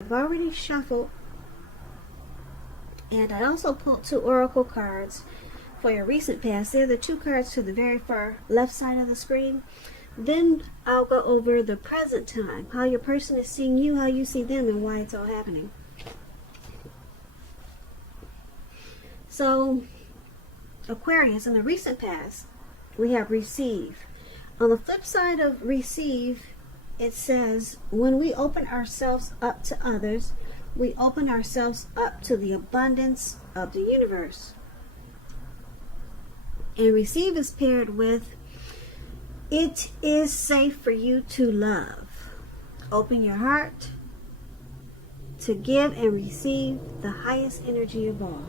I've already shuffled, and I also pulled 2 oracle cards for your recent past. They're the 2 cards to the very far left side of the screen. Then I'll go over the present time, how your person is seeing you, how you see them, and why it's all happening. So, Aquarius, in the recent past, we have receive. On the flip side of receive, it says, when we open ourselves up to others, we open ourselves up to the abundance of the universe. And receive is paired with, it is safe for you to love. Open your heart to give and receive the highest energy of all.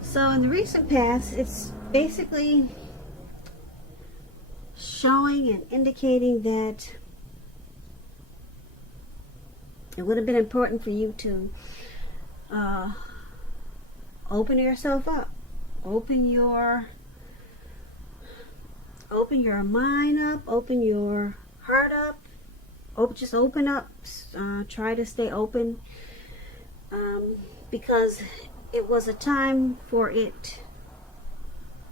So in the recent past, it's basically showing and indicating that it would have been important for you to open yourself up, open your mind up, open your heart up, just open up. Try to stay open, because it was a time for it.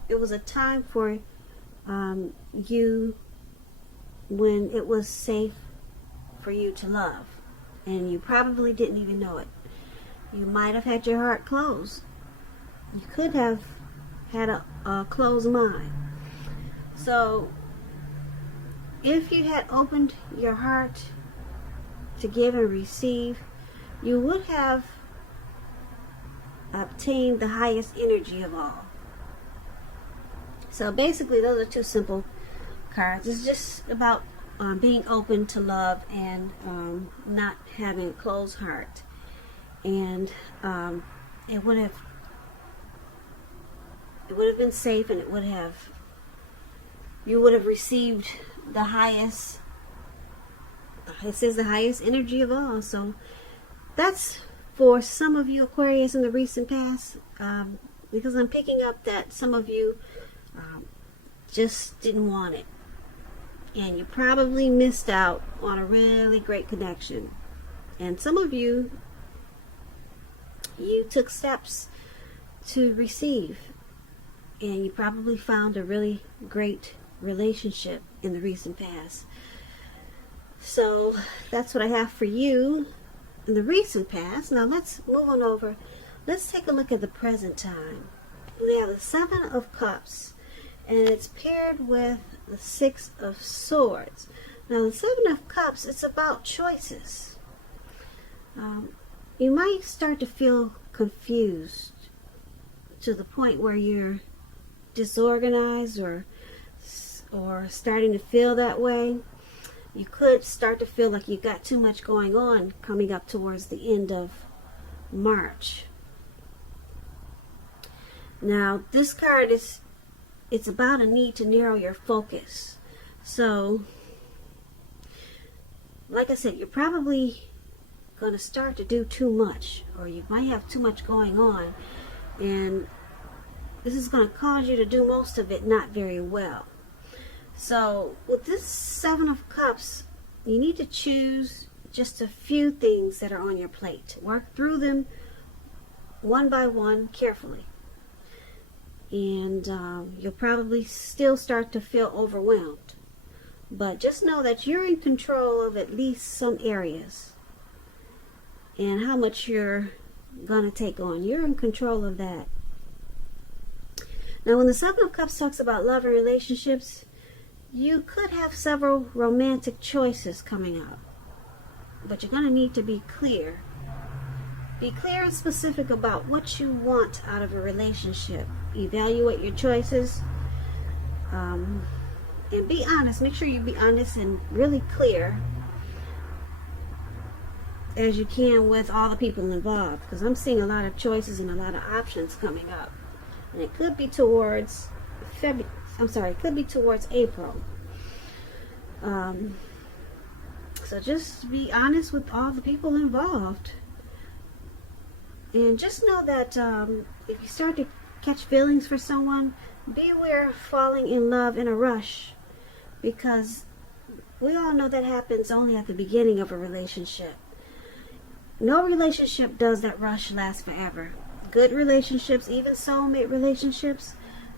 It was a time for you when it was safe for you to love, and you probably didn't even know it. You might have had your heart closed. You could have had a closed mind. So if you had opened your heart to give and receive, you would have obtained the highest energy of all. So basically, those are 2 simple cards. It's just about being open to love and not having a closed heart. And it would have been safe, and you would have received the highest. It says the highest energy of all. So that's for some of you Aquarius in the recent past, because I'm picking up that some of you just didn't want it, and you probably missed out on a really great connection. And some of you took steps to receive, and you probably found a really great relationship in the recent past. So that's what I have for you in the recent past. Now let's move on over. Let's take a look at the present time. We have the 7 of Cups, and it's paired with the 6 of Swords. Now the 7 of Cups, it's about choices. You might start to feel confused to the point where you're disorganized or starting to feel that way. You could start to feel like you got too much going on coming up towards the end of March. Now this card it's about a need to narrow your focus. So like I said, you're probably going to start to do too much, or you might have too much going on, and this is going to cause you to do most of it not very well. So with this 7 of Cups, you need to choose just a few things that are on your plate. Work through them one by one carefully, and you'll probably still start to feel overwhelmed. But just know that you're in control of at least some areas, and how much you're going to take on. You're in control of that. Now when the 7 of Cups talks about love and relationships, you could have several romantic choices coming up, but you're going to need to be clear. Be clear and specific about what you want out of a relationship. Evaluate your choices, and be honest. Make sure you be honest and really clear as you can with all the people involved, because I'm seeing a lot of choices and a lot of options coming up, and it could be towards it could be towards April. So just be honest with all the people involved, and just know that if you start to catch feelings for someone, beware of falling in love in a rush, because we all know that happens only at the beginning of a relationship. No relationship does that rush last forever. Good relationships, even soulmate relationships,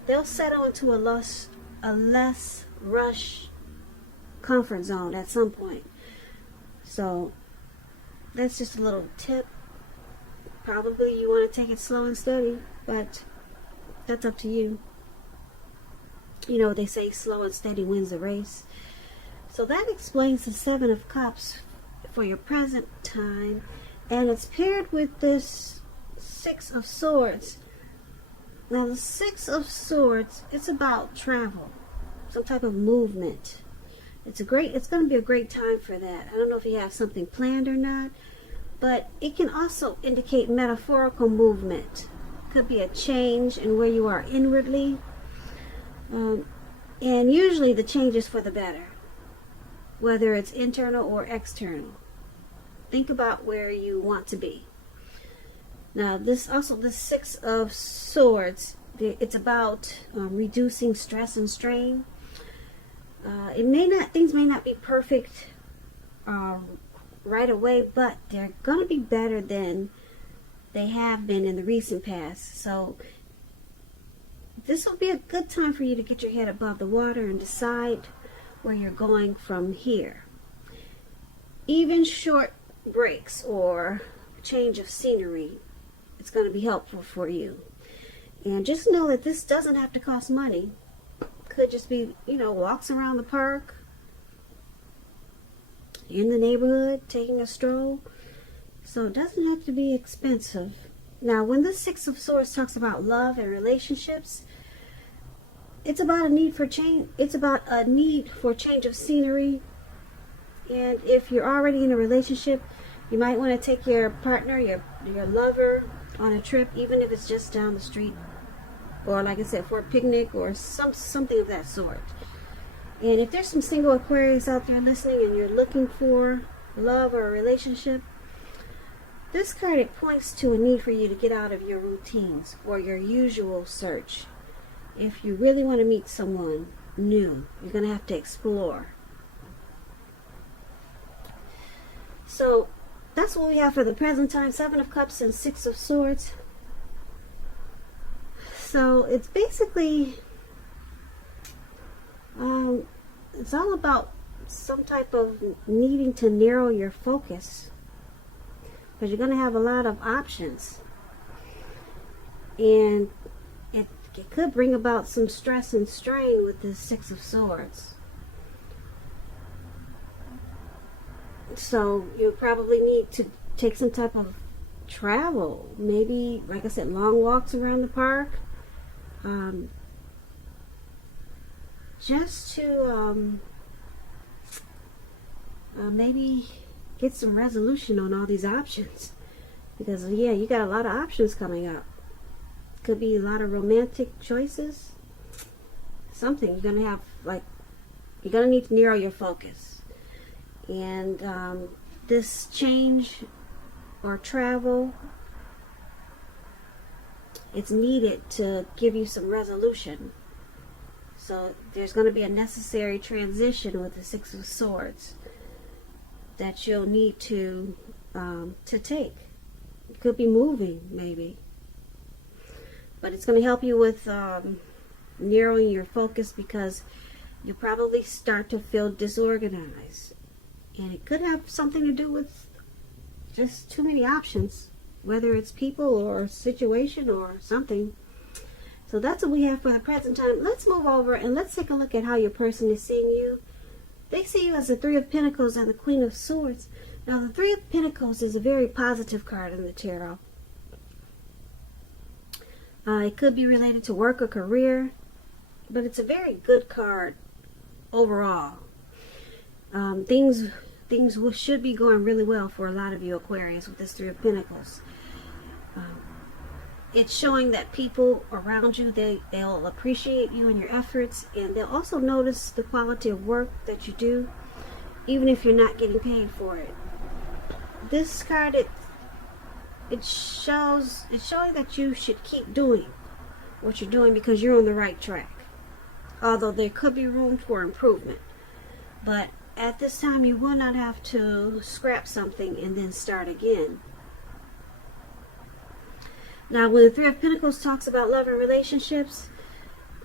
they'll settle into a less rush comfort zone at some point. So that's just a little tip. Probably you want to take it slow and steady, but that's up to you. You know, they say slow and steady wins the race. So that explains the Seven of Cups for your present time. And it's paired with this Six of Swords. Now the Six of Swords, it's about travel, some type of movement. It's going to be a great time for that. I don't know if you have something planned or not, but it can also indicate metaphorical movement. Could be a change in where you are inwardly. And usually the change is for the better, whether it's internal or external. Think about where you want to be. Now, this Six of Swords, it's about reducing stress and strain. Things may not be perfect right away, but they're going to be better than they have been in the recent past. So this will be a good time for you to get your head above the water and decide where you're going from here. Even short breaks or change of scenery, it's going to be helpful for you. And just know that this doesn't have to cost money. Could just be, walks around the park, in the neighborhood, taking a stroll. So it doesn't have to be expensive. Now, when the Six of Swords talks about love and relationships, it's about a need for change. It's about a need for change of scenery. And if you're already in a relationship, you might want to take your partner, your lover, on a trip, even if it's just down the street, or like I said, for a picnic or something of that sort. And if there's some single Aquarius out there listening and you're looking for love or a relationship, this card, it points to a need for you to get out of your routines or your usual search. If you really want to meet someone new, you're going to have to explore. So that's what we have for the present time. Seven of Cups and Six of Swords. So it's basically, it's all about some type of needing to narrow your focus, because you're going to have a lot of options. And it could bring about some stress and strain with the Six of Swords. So you probably need to take some type of travel. Maybe, like I said, long walks around the park. Just to maybe get some resolution on all these options. Because, yeah, you got a lot of options coming up. Could be a lot of romantic choices. Something. You're going to have, you're going to need to narrow your focus. And this change or travel, it's needed to give you some resolution. So there's going to be a necessary transition with the Six of Swords that you'll need to take. It could be moving, maybe. But it's going to help you with narrowing your focus, because you probably start to feel disorganized. And it could have something to do with just too many options, whether it's people or situation or something. So that's what we have for the present time. Let's move over and let's take a look at how your person is seeing you. They see you as the Three of Pentacles and the Queen of Swords. Now, the Three of Pentacles is a very positive card in the tarot. It could be related to work or career, but it's a very good card overall. Things should be going really well for a lot of you Aquarius with this Three of Pentacles. It's showing that people around you, they'll appreciate you and your efforts, and they'll also notice the quality of work that you do, even if you're not getting paid for it. This card, it's showing that you should keep doing what you're doing because you're on the right track. Although there could be room for improvement. But at this time, you will not have to scrap something and then start again. Now, when the Three of Pentacles talks about love and relationships,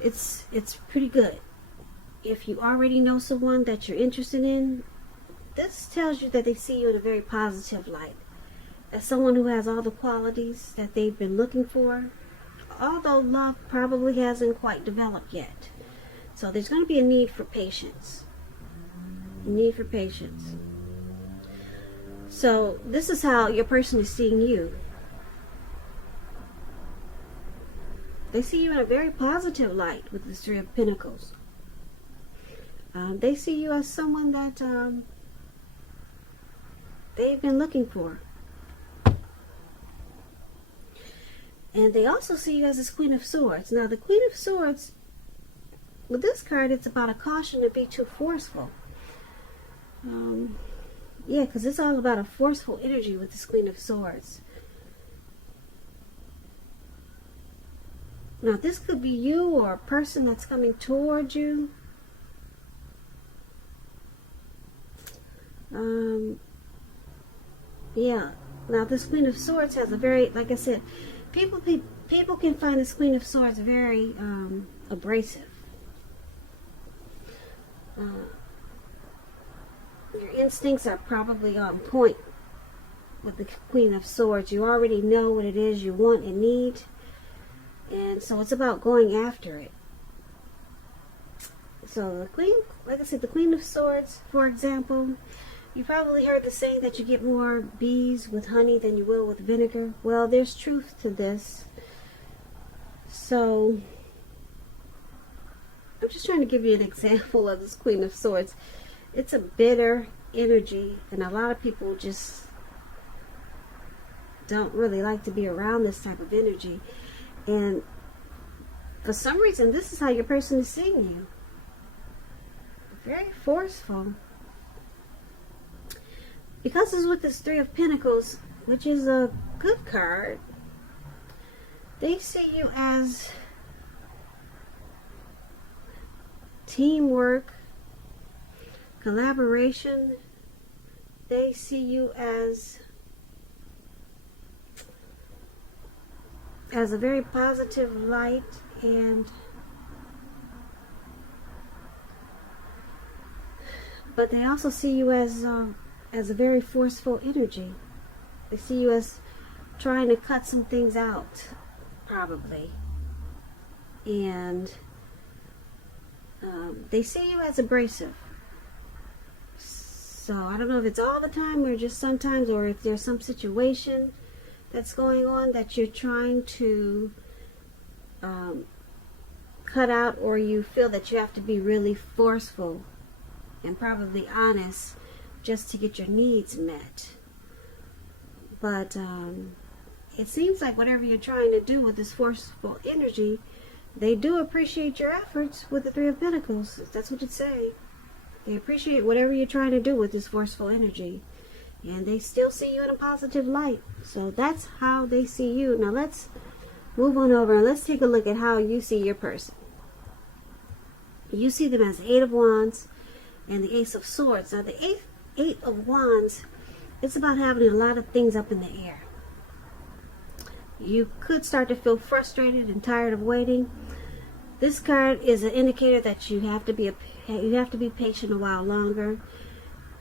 it's pretty good. If you already know someone that you're interested in, this tells you that they see you in a very positive light. As someone who has all the qualities that they've been looking for, although love probably hasn't quite developed yet. So there's going to be a need for patience. A need for patience. So this is how your person is seeing you. They see you in a very positive light with the Three of Pentacles. They see you as someone that they've been looking for. And they also see you as this Queen of Swords. Now, the Queen of Swords, with this card, it's about a caution to be too forceful. Yeah, because it's all about a forceful energy with this Queen of Swords. Now, this could be you or a person that's coming towards you. Yeah. Now, this Queen of Swords has a very, like I said, people can find this Queen of Swords very abrasive. Your instincts are probably on point with the Queen of Swords. You already know what it is you want and need. And so it's about going after it. So the Queen, like I said, the Queen of Swords, for example, you probably heard the saying that you get more bees with honey than you will with vinegar. Well, there's truth to this. So I'm just trying to give you an example of this Queen of Swords. It's a bitter energy, and a lot of people just don't really like to be around this type of energy. And for some reason, this is how your person is seeing you. Very forceful. Because it's with this Three of Pentacles, which is a good card, they see you as teamwork, collaboration. They see you as a very positive light, but they also see you as a very forceful energy. They see you as trying to cut some things out, probably, and they see you as abrasive. So I don't know if it's all the time or just sometimes, or if there's some situation that's going on that you're trying to cut out, or you feel that you have to be really forceful and probably honest just to get your needs met. But it seems like whatever you're trying to do with this forceful energy, they do appreciate your efforts with the Three of Pentacles. That's what it say. They appreciate whatever you're trying to do with this forceful energy. And they still see you in a positive light. So that's how they see you. Now let's move on over and let's take a look at how you see your person. You see them as the Eight of Wands and the Ace of Swords. Now the Eight of Wands, it's about having a lot of things up in the air. You could start to feel frustrated and tired of waiting. This card is an indicator that you have to be patient a while longer.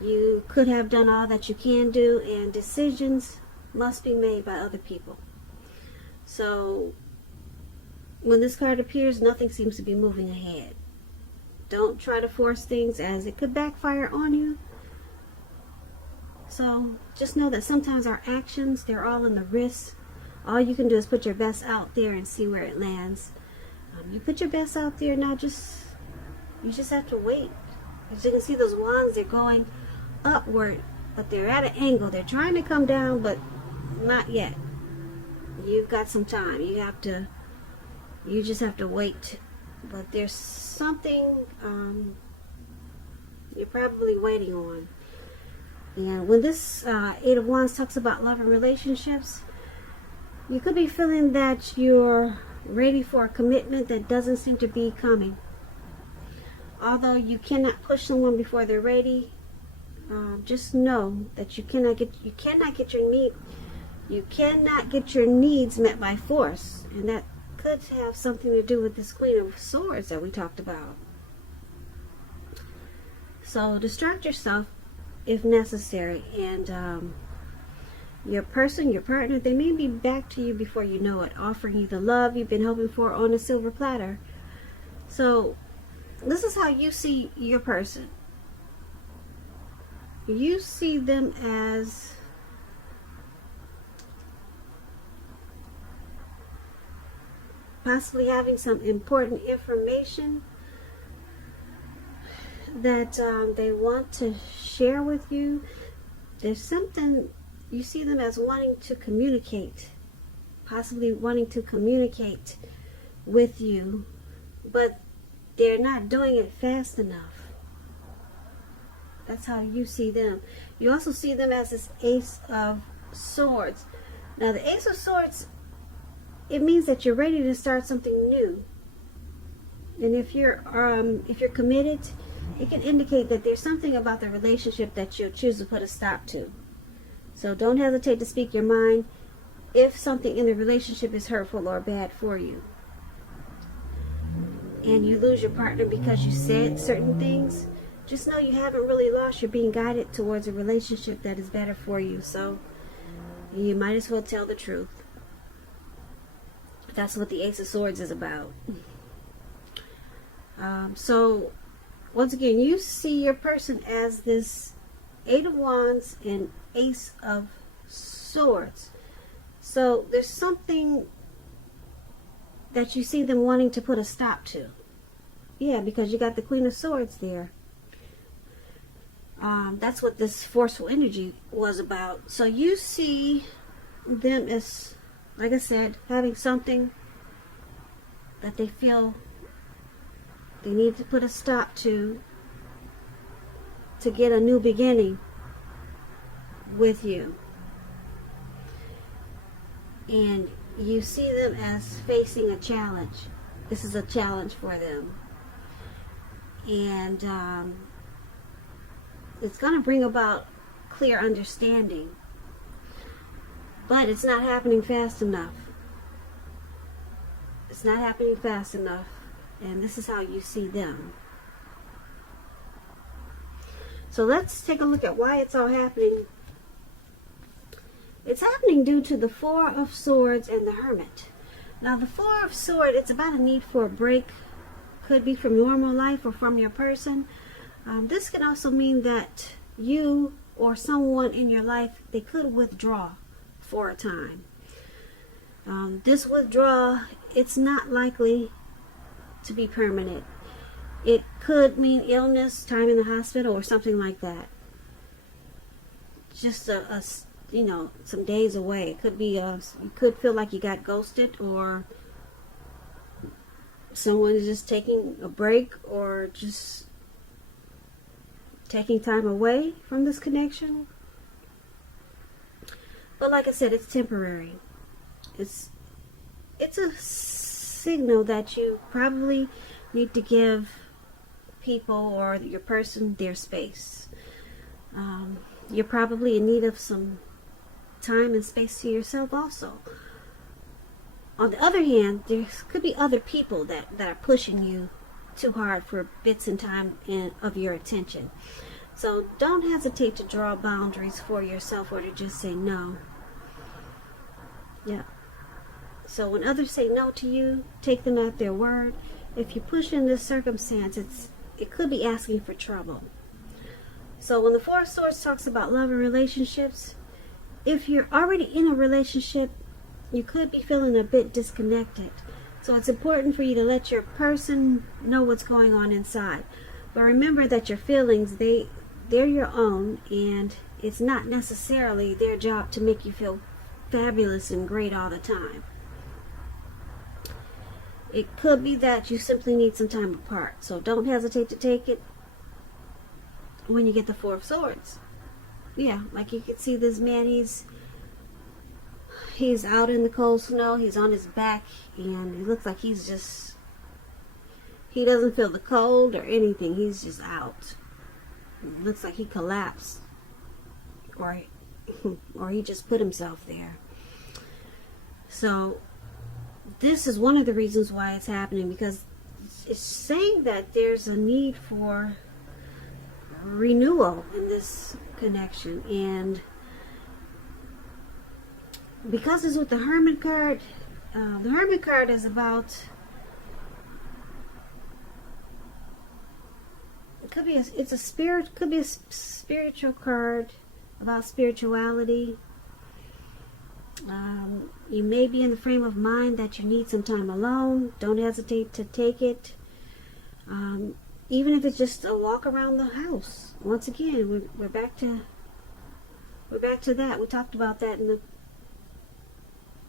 You could have done all that you can do, and decisions must be made by other people. So when this card appears, nothing seems to be moving ahead. Don't try to force things, as it could backfire on you. So just know that sometimes our actions, they're all in the wrist. All you can do is put your best out there and see where it lands. You put your best out there, now you just have to wait. As you can see, those wands, they're going upward, but they're at an angle. They're trying to come down, but not yet. You've got some time. You just have to wait. But there's something you're probably waiting on. And when this Eight of Wands talks about love and relationships, you could be feeling that you're ready for a commitment that doesn't seem to be coming. Although you cannot push someone before they're ready, just know that you cannot get your You cannot get your needs met by force, and that could have something to do with this Queen of Swords that we talked about. So distract yourself if necessary, and your person, your partner, they may be back to you before you know it, offering you the love you've been hoping for on a silver platter. So this is how you see your person. You see them as possibly having some important information that they want to share with you. There's something, you see them as wanting to communicate, possibly wanting to communicate with you, but they're not doing it fast enough. That's how you see them. You also see them as this Ace of Swords. Now the Ace of Swords, it means that you're ready to start something new. And if you're committed, it can indicate that there's something about the relationship that you'll choose to put a stop to. So don't hesitate to speak your mind if something in the relationship is hurtful or bad for you. And you lose your partner because you said certain things, just know you haven't really lost. You're being guided towards a relationship that is better for you. So you might as well tell the truth. That's what the Ace of Swords is about. So once again, you see your person as this Eight of Wands and Ace of Swords. So there's something that you see them wanting to put a stop to. Yeah, because you got the Queen of Swords there. That's what this forceful energy was about. So you see them as, like I said, having something that they feel they need to put a stop to get a new beginning with you. And you see them as facing a challenge. This is a challenge for them. And it's going to bring about clear understanding. But it's not happening fast enough. It's not happening fast enough. And this is how you see them. So let's take a look at why it's all happening. It's happening due to the Four of Swords and the Hermit. Now the Four of Swords, it's about a need for a break. Could be from normal life or from your person. This can also mean that you or someone in your life, they could withdraw for a time. This withdrawal, it's not likely to be permanent. It could mean illness, time in the hospital, or something like that. Just some days away. It could be you could feel like you got ghosted, or someone is just taking a break, or just taking time away from this connection. But like I said, it's temporary. It's a signal that you probably need to give people or your person their space. You're probably in need of some time and space to yourself also. On the other hand, there could be other people that are pushing you too hard for bits and time of your attention. So don't hesitate to draw boundaries for yourself, or to just say no. Yeah. So when others say no to you, take them at their word. If you push in this circumstance, it could be asking for trouble. So when the Four of Swords talks about love and relationships, if you're already in a relationship, you could be feeling a bit disconnected. So it's important for you to let your person know what's going on inside. But remember that your feelings, they're your own, and it's not necessarily their job to make you feel fabulous and great all the time. It could be that you simply need some time apart. So don't hesitate to take it when you get the Four of Swords. Yeah, like you can see this man, he's out in the cold snow, he's on his back, and it looks like he doesn't feel the cold or anything, he's just out. It looks like he collapsed, or he just put himself there. So this is one of the reasons why it's happening, because it's saying that there's a need for renewal in this connection. And because it's with the Hermit card, the Hermit card is about, it could be it's a spirit, could be a spiritual card about spirituality. You may be in the frame of mind that you need some time alone. Don't hesitate to take it. Even if it's just a walk around the house. Once again, we're back to that. We talked about that in the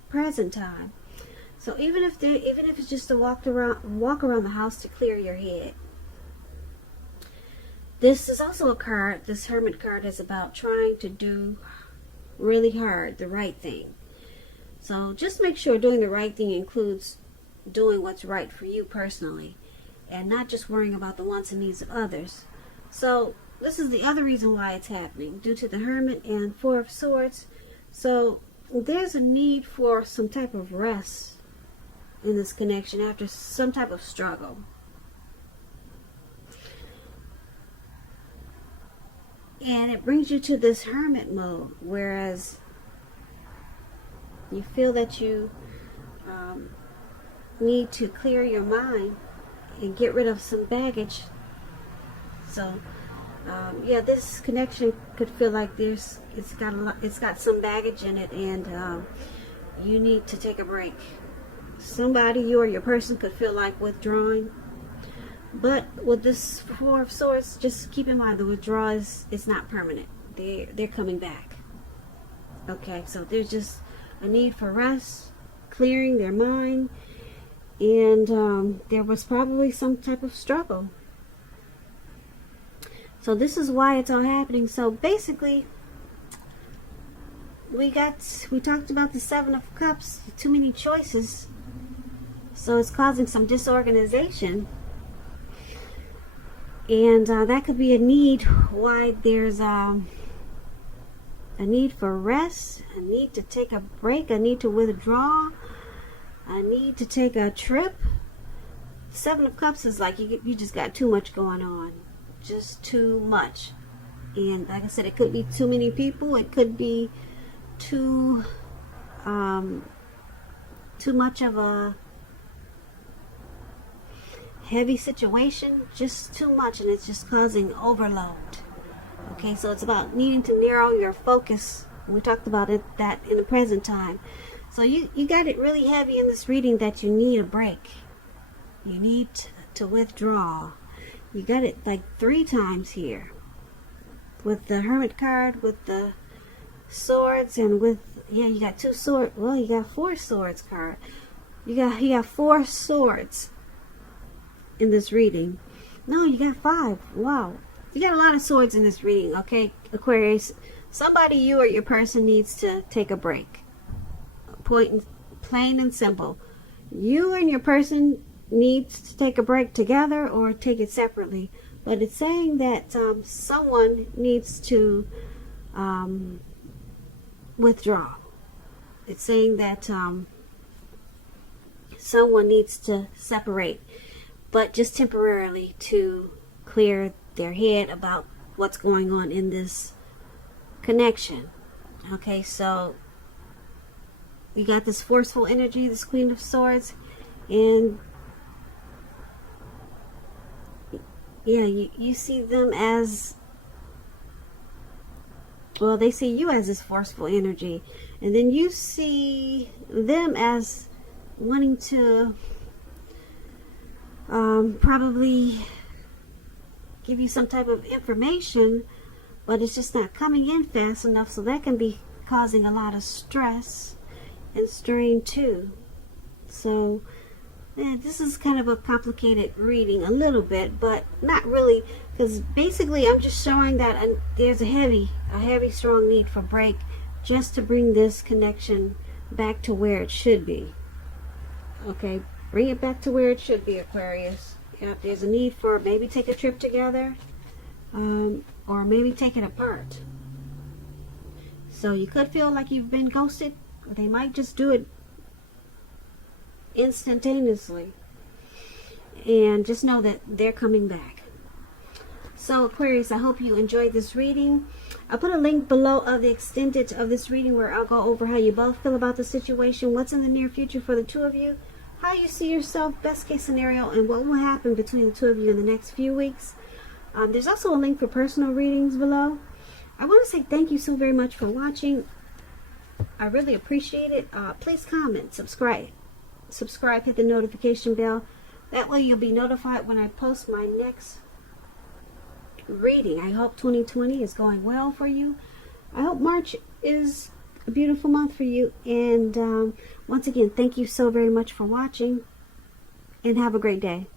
present time. So even if it's just a walk around the house to clear your head. This is also a card. This Hermit card is about trying to do really hard the right thing. So just make sure doing the right thing includes doing what's right for you personally, and not just worrying about the wants and needs of others. So this is the other reason why it's happening, due to the Hermit and Four of Swords. So there's a need for some type of rest in this connection after some type of struggle. And it brings you to this Hermit mode, whereas you feel that you need to clear your mind and get rid of some baggage. So yeah, this connection could feel like it's got some baggage in it, and you need to take a break. Somebody, you or your person, could feel like withdrawing. But with this Four of Swords, just keep in mind the withdrawal it's not permanent. They're coming back. Okay, so there's just a need for rest, clearing their mind, and there was probably some type of struggle. So this is why it's all happening. So basically, we talked about the Seven of Cups, too many choices. So it's causing some disorganization. And that could be a need why there's a need for rest, a need to take a break, a need to withdraw, a need to take a trip. Seven of Cups is like you just got too much going on. Just too much. And like I said, it could be too many people. It could be too much of a heavy situation, just too much, and it's just causing overload. Okay, so it's about needing to narrow your focus. We talked about that in the present time. So you got it really heavy in this reading that you need a break. You need to withdraw. You got it like 3 times here. With the Hermit card, with the swords, and with, yeah, you got 2 swords. Well, you got 4 swords card. You got 4 swords in this reading. No, you got 5. Wow. You got a lot of swords in this reading, okay, Aquarius? Somebody, you or your person, needs to take a break. Plain and simple. You and your person needs to take a break together or take it separately. But it's saying that someone needs to withdraw. It's saying that someone needs to separate, but just temporarily, to clear their head about what's going on in this connection. Okay, so you got this forceful energy, this Queen of Swords, and yeah, you see them as, well, they see you as this forceful energy, and then you see them as wanting to probably give you some type of information, but it's just not coming in fast enough, so that can be causing a lot of stress and strain too. So this is kind of a complicated reading a little bit, but not really, because basically I'm just showing that there's a heavy strong need for break, just to bring this connection back to where it should be. Okay, bring it back to where it should be, Aquarius. If there's a need for maybe take a trip together, or maybe take it apart. So you could feel like you've been ghosted. They might just do it instantaneously. And just know that they're coming back. So Aquarius, I hope you enjoyed this reading. I'll put a link below of the extended of this reading where I'll go over how you both feel about the situation, what's in the near future for the two of you, how you see yourself, best case scenario, and what will happen between the two of you in the next few weeks. There's also a link for personal readings below. I want to say thank you so very much for watching. I really appreciate it. Please comment, subscribe, hit the notification bell. That way you'll be notified when I post my next reading. I hope 2020 is going well for you. I hope March is a beautiful month for you. And once again, thank you so very much for watching. And have a great day.